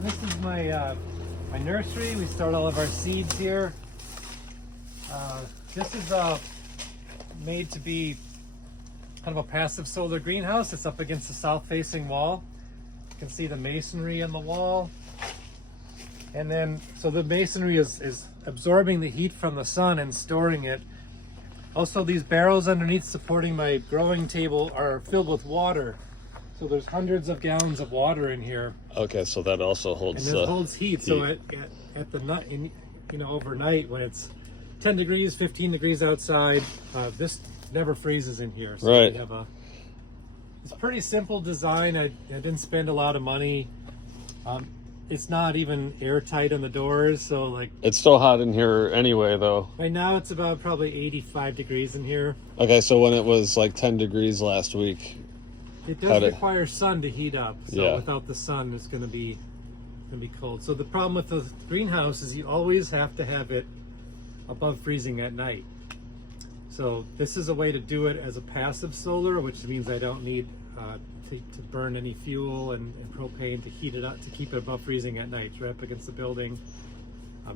This is my my nursery. We start all of our seeds here. This is made to be kind of a passive solar greenhouse. It's up against the south-facing wall. You can see the masonry in the wall. And then, so the masonry is absorbing the heat from the sun and storing it. Also, these barrels underneath supporting my growing table are filled with water. So there's hundreds of gallons of water in here. Okay, so that also holds and it holds heat. So at the night, you know, overnight when it's 10 degrees, 15 degrees outside, this never freezes in here. So right. we have it's a pretty simple design. I didn't spend a lot of money. It's not even airtight on the doors, so like... It's still hot in here anyway, though. Right now it's about probably 85 degrees in here. Okay, so when it was like 10 degrees last week... It does require sun to heat up, so yeah. Without the sun it's going to be cold. So the problem with the greenhouse is you always have to have it above freezing at night. So this is a way to do it as a passive solar, which means I don't need to burn any fuel and propane to heat it up, to keep it above freezing at night. It's right up against the building.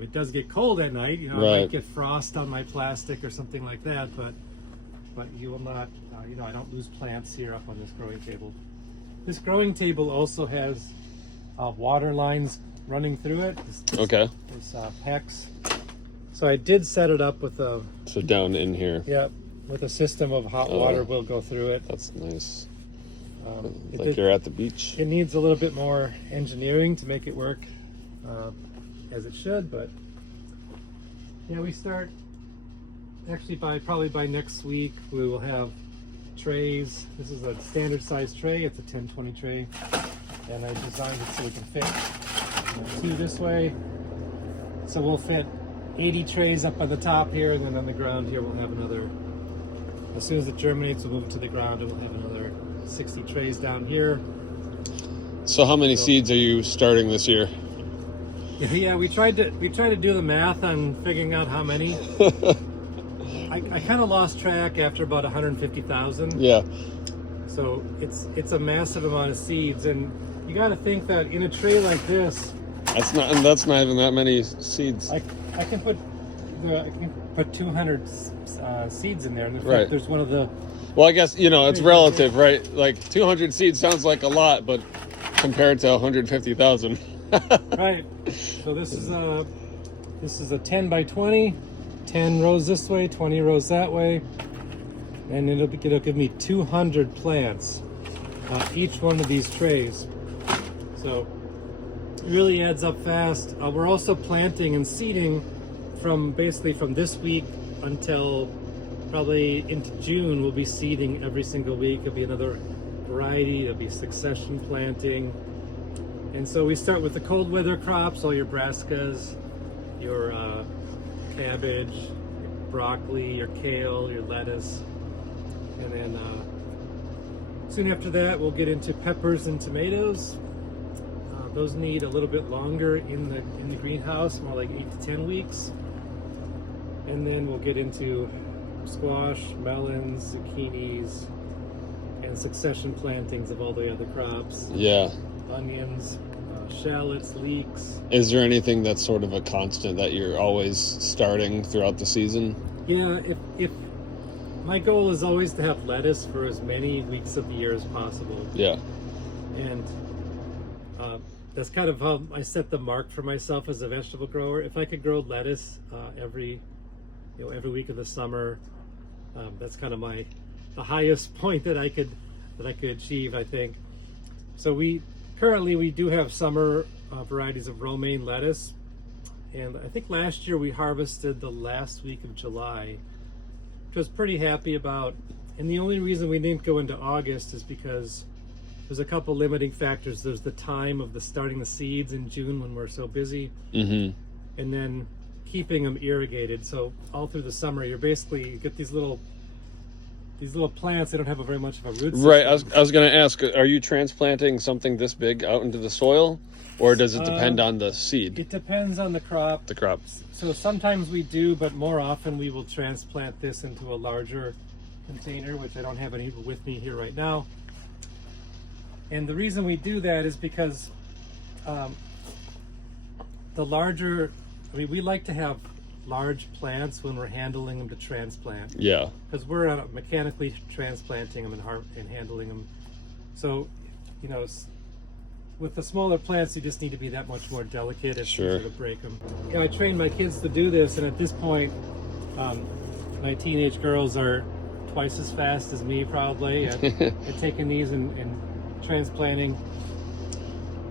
It does get cold at night, you know, right. I might get frost on my plastic or something like that, but you will not, you know, I don't lose plants here up on this growing table. This growing table also has water lines running through it. Okay. There's PEX. So I did set it up with a... So down in here. Yeah, with a system of hot water will go through it. That's nice. Like you're at the beach. It needs a little bit more engineering to make it work as it should, but yeah, we start actually probably by next week we will have trays. This is a standard size tray. It's a 1020 tray, and I designed it so we can fit two this way. So we'll fit 80 trays up on the top here, and then on the ground here we'll have another. As soon as it germinates, we'll move it to the ground, and we'll have another 60 trays down here. So how many seeds are you starting this year? Yeah, we tried to do the math on figuring out how many. I kind of lost track after about 150,000. Yeah. So it's a massive amount of seeds, and you got to think that in a tray like this, that's not even that many seeds. I can put 200 seeds in there, and in fact, right. There's one of the. Well, I guess, you know, it's relative, right? Like 200 seeds sounds like a lot, but compared to 150,000. Right. So this is a 10 by 20, 10 rows this way, 20 rows that way, and it'll give me 200 plants, each one of these trays. So it really adds up fast. We're also planting and seeding from this week until probably into June. We'll be seeding every single week. It'll be another variety. It'll be succession planting. And so we start with the cold weather crops, all your brassicas, your cabbage, broccoli, your kale, your lettuce. And then soon after that, we'll get into peppers and tomatoes. Those need a little bit longer in the greenhouse, more like 8 to 10 weeks. And then we'll get into squash, melons, zucchinis, and succession plantings of all the other crops. Yeah. Onions, shallots, leeks. Is there anything that's sort of a constant that you're always starting throughout the season? Yeah, if my goal is always to have lettuce for as many weeks of the year as possible. Yeah. And that's kind of how I set the mark for myself as a vegetable grower. If I could grow lettuce every week of the summer, that's kind of the highest point that I could achieve, I think. So currently we do have summer varieties of romaine lettuce, and I think last year we harvested the last week of July, which I was pretty happy about. And the only reason we didn't go into August is because there's a couple limiting factors. There's the time of starting the seeds in June when we're so busy, and then keeping them irrigated. So all through the summer, you get these little plants. They don't have very much of a root system. Right. I was going to ask, are you transplanting something this big out into the soil, or does it depend on the seed? It depends on the crop. The crop. So sometimes we do, but more often we will transplant this into a larger container, which I don't have any with me here right now. And the reason we do that is because the larger, I mean, we like to have large plants when we're handling them to transplant. Yeah. Because we're mechanically transplanting them and handling them. So, you know, with the smaller plants, you just need to be that much more delicate. It's Sure. easier to break them. You know, I train my kids to do this, and at this point, my teenage girls are twice as fast as me probably at taking these and transplanting.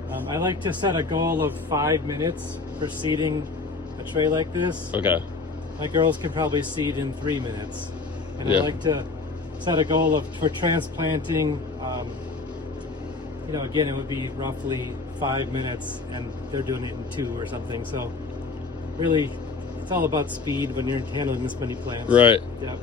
I like to set a goal of 5 minutes for seeding a tray like this. Okay. My girls can probably seed in 3 minutes. And Yeah. I like to set a goal for transplanting. You know, again, it would be roughly 5 minutes, and they're doing it in 2 or something. So really, it's all about speed when you're handling this many plants. Right. Yep.